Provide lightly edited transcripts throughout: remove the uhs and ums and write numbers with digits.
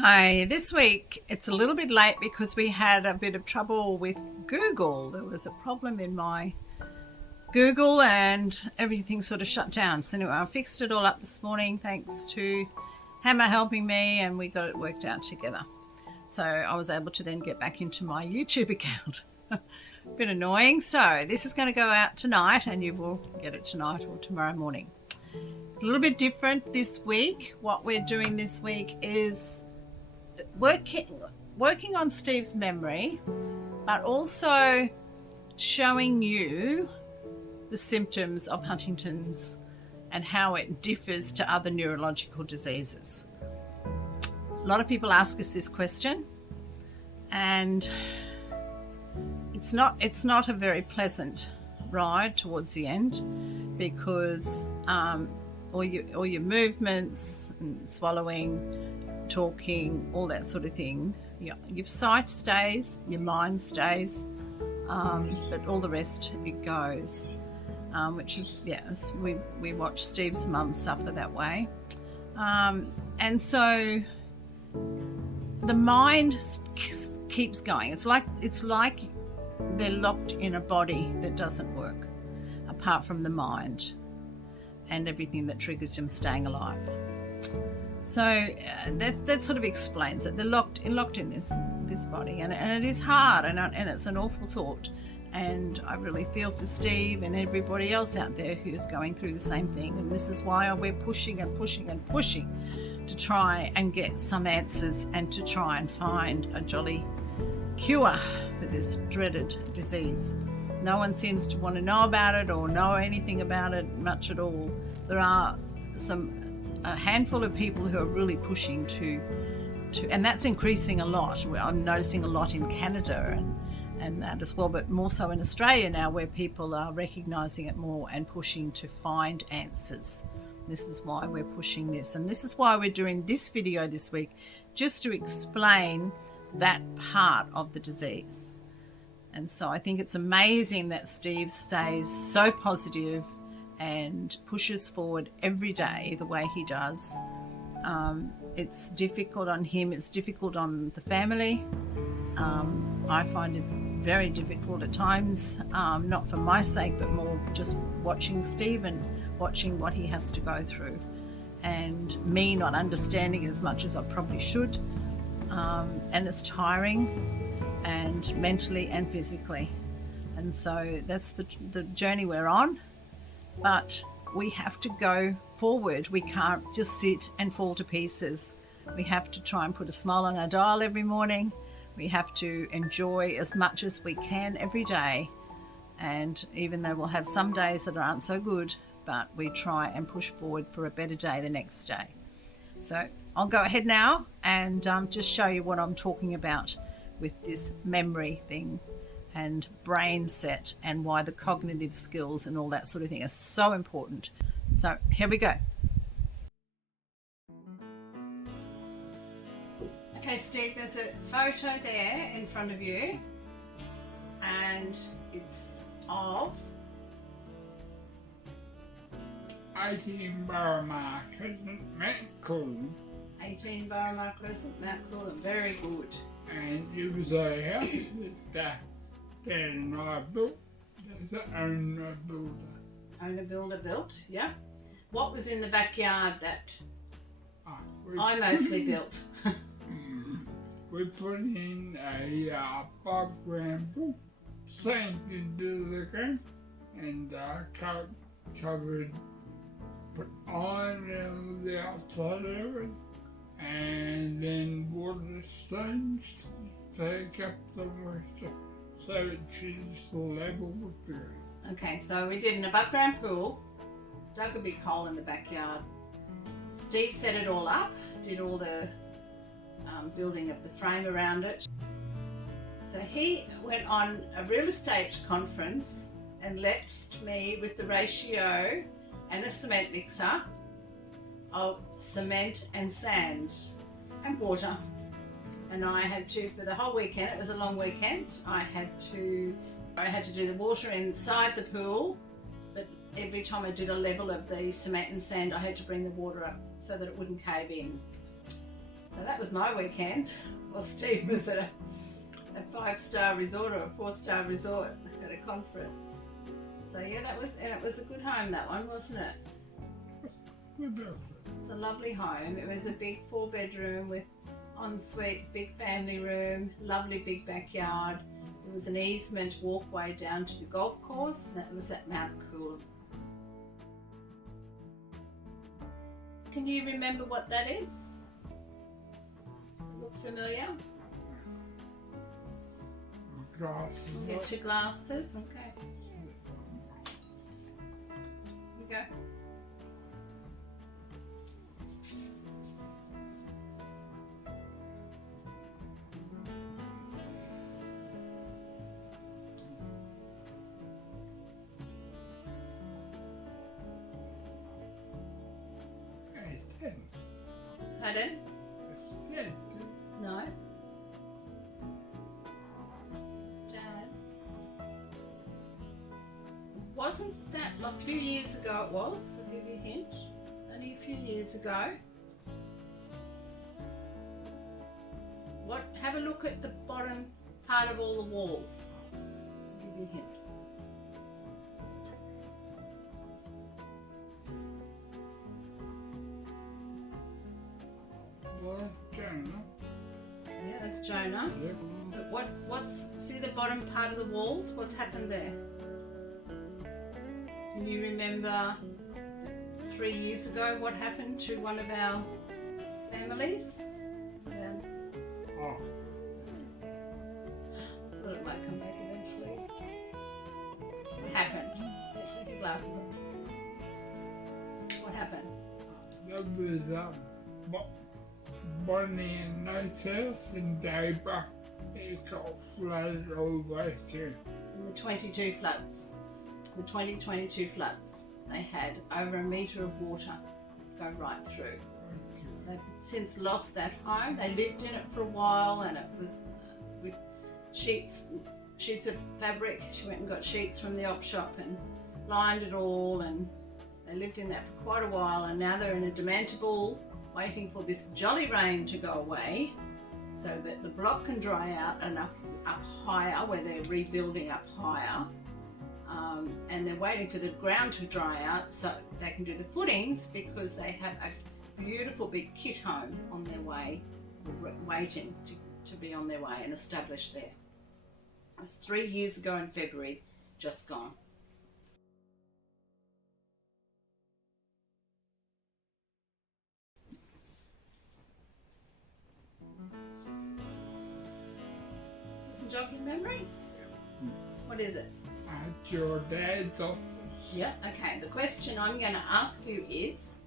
Hi, this week it's a little bit late because we had a bit of trouble with Google. There was a problem in my Google and everything sort of shut down. So anyway, I fixed it all up this morning thanks to Hammer helping me, and we got it worked out together. So I was able to then get back into my YouTube account. Bit annoying. So this is going to go out tonight and you will get it tonight or tomorrow morning. It's a little bit different this week. What we're doing this week is working on Steve's memory, but also showing you the symptoms of Huntington's and how it differs to other neurological diseases. A lot of people ask us this question, and it's not a very pleasant ride towards the end, because all your movements and swallowing, talking, all that sort of thing, your sight stays, your mind stays, but all the rest, it goes, which is, yes, we watch Steve's mum suffer that way, and so the mind keeps going. It's like they're locked in a body that doesn't work, apart from the mind and everything that triggers them staying alive. So that sort of explains it. They're locked in this body, and it is hard, and it's an awful thought. And I really feel for Steve and everybody else out there who's going through the same thing. And this is why we're pushing and pushing and pushing to try and get some answers and to try and find a jolly cure for this dreaded disease. No one seems to want to know about it or know anything about it much at all. There are a handful of people who are really pushing to and that's increasing a lot. I'm noticing a lot in Canada and that as well, but more so in Australia now, where people are recognising it more and pushing to find answers. This is why we're pushing this, and this is why we're doing this video this week, just to explain that part of the disease. And so I think it's amazing that Steve stays so positive and pushes forward every day the way he does. It's difficult on him, it's difficult on the family. I find it very difficult at times, not for my sake, but more just watching Steve and watching what he has to go through, and me not understanding as much as I probably should. And it's tiring, and mentally and physically. And so that's the journey we're on. But we have to go forward. We can't just sit and fall to pieces. We have to try and put a smile on our dial every morning. We have to enjoy as much as we can every day. And even though we'll have some days that aren't so good, but we try and push forward for a better day the next day. So I'll go ahead now and just show you what I'm talking about with this memory thing and brain set, and why the cognitive skills and all that sort of thing are so important. So here we go. Okay, Steve, there's a photo there in front of you, and it's of 18 Barramar Crescent, Mount Coolum. 18 Barramar Crescent, Mount Coolum. Very good. And it was a house that Dad and I built. The owner builder. Owner builder built, yeah. What was in the backyard that I mostly built? We put in a 5 gram pool, sank into the ground, and covered, put iron on the outside of it, and then water stones to take up the moisture so it is level with the ground. Okay, so we did an above ground pool, dug a big hole in the backyard. Steve set it all up, did all the building of the frame around it. So he went on a real estate conference and left me with the ratio and a cement mixer of cement and sand and water. And I had to, for the whole weekend, it was a long weekend, I had to do the water inside the pool, but every time I did a level of the cement and sand, I had to bring the water up so that it wouldn't cave in. So that that was my weekend. Well, Steve was at a 5-star resort or a 4-star resort at a conference. So yeah, it was a good home, that one, wasn't it? It's a lovely home. It was a big 4-bedroom with ensuite, big family room, lovely big backyard. There was an easement walkway down to the golf course. That was at Mount Coolum. Can you remember what that is? Look familiar? Glasses. Get your glasses, okay. You go. Pardon? It's dead. No. Dad. Wasn't that a few years ago it was? I'll give you a hint. Only a few years ago. What? Have a look at the bottom part of all the walls. I'll give you a hint. Well, Jonah. Yeah, that's Jonah. Yep. But what's see the bottom part of the walls? What's happened there? Can you remember 3 years ago what happened to one of our families? Oh, Well, it might come back eventually. What happened? Yeah, take your glasses off. What happened? that was Bonnie and Nice house in Daybrook. It got flooded all the way through. In the 22 floods, the 2022 floods, they had over 1 metre of water go right through. They've since lost that home. They lived in it for a while, and it was with sheets of fabric. She went and got sheets from the op shop and lined it all, and they lived in that for quite a while, and now they're in a dementable, waiting for this jolly rain to go away so that the block can dry out enough up higher, where they're rebuilding up higher, and they're waiting for the ground to dry out so they can do the footings, because they have a beautiful big kit home on their way, waiting to be on their way and established there. It was 3 years ago in February, just gone. Doesn't jog your memory? What is it? At your dad's office. Yeah, okay. The question I'm going to ask you is,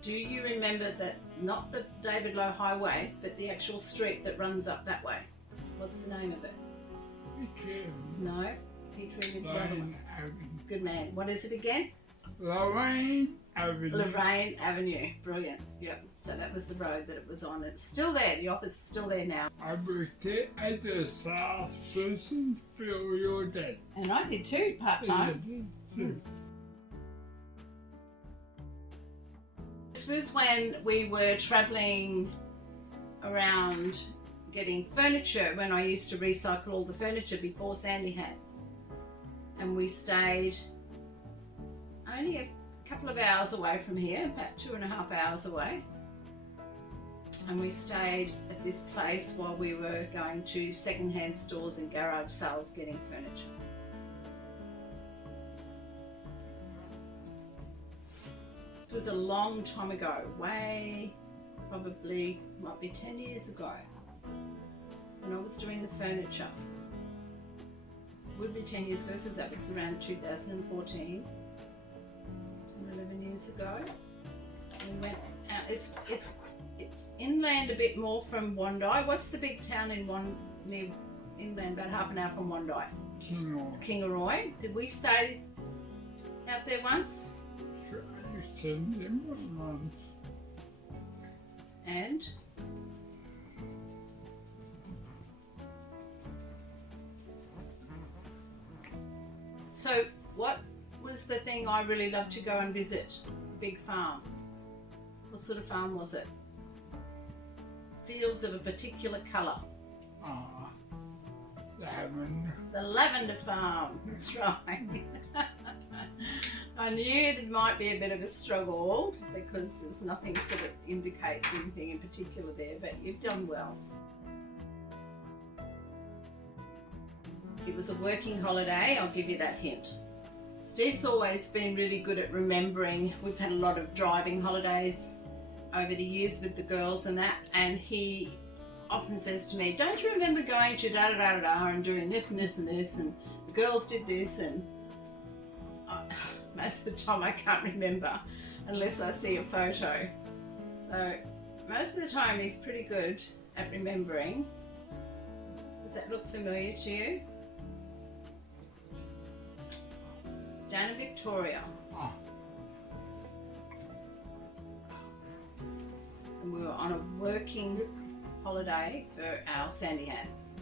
do you remember that, not the David Low Highway, but the actual street that runs up that way? What's the name of it? No, Petrie is the other one. Lorraine Avenue. Good man. What is it again? Lorraine Avenue. Lorraine Avenue. Brilliant. Yep. So that was the road that it was on. It's still there. The office is still there now. I worked there as a salesperson for your dad. And I did too, part-time. This was when we were travelling around getting furniture, when I used to recycle all the furniture before Sandy Hats. And we stayed only a couple of hours away from here, about 2.5 hours away. And we stayed at this place while we were going to second-hand stores and garage sales getting furniture. It was a long time ago, way, probably, might be 10 years ago, when I was doing the furniture. Would be 10 years ago, so that was around 2014, 11 years ago. We went out, it's inland a bit more from Wandi. What's the big town in near inland, about half an hour from Wandi? Kingaroy. Did we stay out there once? Sure, I used to live once. And? So what was the thing I really loved to go and visit? Big farm. What sort of farm was it? fields of a particular colour. Lavender. The lavender farm, that's right. I knew there might be a bit of a struggle because there's nothing sort of indicates anything in particular there, but you've done well. It was a working holiday, I'll give you that hint. Steve's always been really good at remembering. We've had a lot of driving holidays over the years with the girls and that, and he often says to me, don't you remember going to da-da-da-da-da and doing this and this and this, and the girls did this, and most of the time I can't remember unless I see a photo. So most of the time he's pretty good at remembering. Does that look familiar to you? It's down in Victoria. And we were on a working holiday for our Sandy Adams.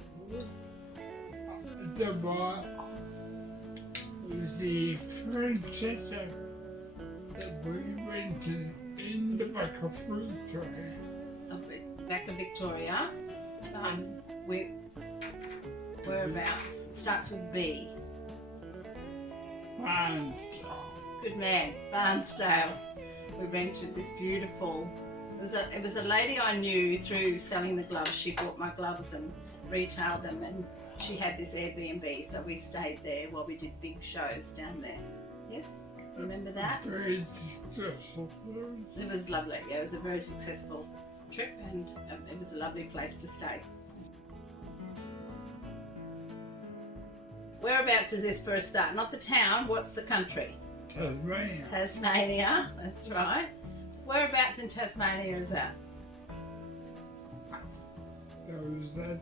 The boy was the first center that we went to in the back of Victoria. Back of Victoria. Whereabouts? It starts with B. Barnsdale. Good man, Barnsdale. We rented this beautiful. It was a lady I knew through selling the gloves. She bought my gloves and retailed them, and she had this Airbnb, so we stayed there while we did big shows down there. Yes, remember that? Very successful. It was lovely. Yeah, it was a very successful trip, and it was a lovely place to stay. Whereabouts is this for a start? Not the town. What's the country? Tasmania. Tasmania. That's right. Whereabouts in Tasmania is that? There was that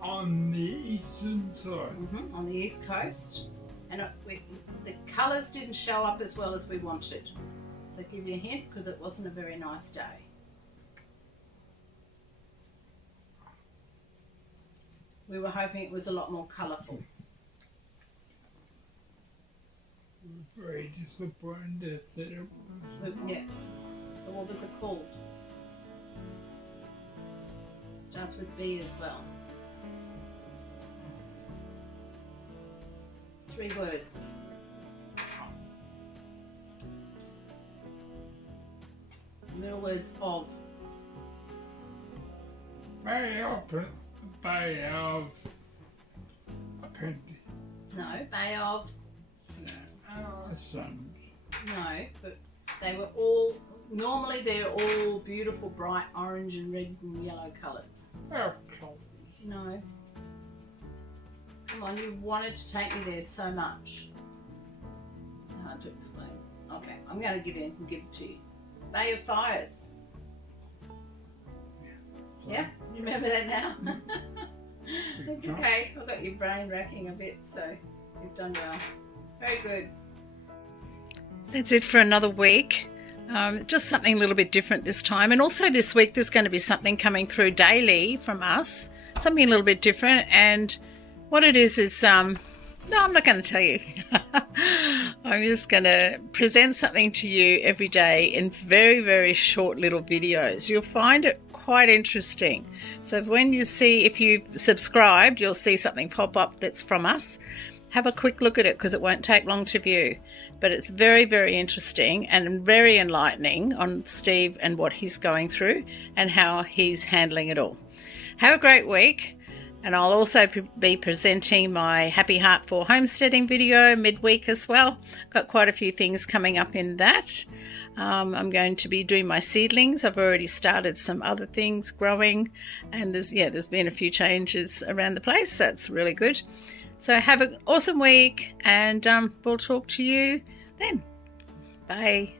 on the eastern side. On the east coast. And the colours didn't show up as well as we wanted. So I'll give you a hint because it wasn't a very nice day. We were hoping it was a lot more colourful. Very disappointed that it was. Yeah. But what was it called? Starts with B as well. 3 words. Middle words of. Bay of Appendix. No, Bay of. Sons. No, but they were all. Normally they're all beautiful, bright orange and red and yellow colours. Our colours. No. Come on, you wanted to take me there so much. It's hard to explain. Okay, I'm going to give it to you. Bay of Fires. Yeah, you remember that now? It's okay. I've got your brain racking a bit, so you've done well. Very good. That's it for another week. Just something a little bit different this time. And also this week there's going to be something coming through daily from us. Something a little bit different. And what it is no, I'm not going to tell you. I'm just going to present something to you every day in very, very short little videos. You'll find it quite interesting. So if you've subscribed, you'll see something pop up that's from us. Have a quick look at it because it won't take long to view. But it's very, very interesting and very enlightening on Steve and what he's going through and how he's handling it all. Have a great week. And I'll also be presenting my Happy Heart for Homesteading video midweek as well. Got quite a few things coming up in that. I'm going to be doing my seedlings. I've already started some other things growing, and there's been a few changes around the place, so it's really good. So have an awesome week, and we'll talk to you then. Bye.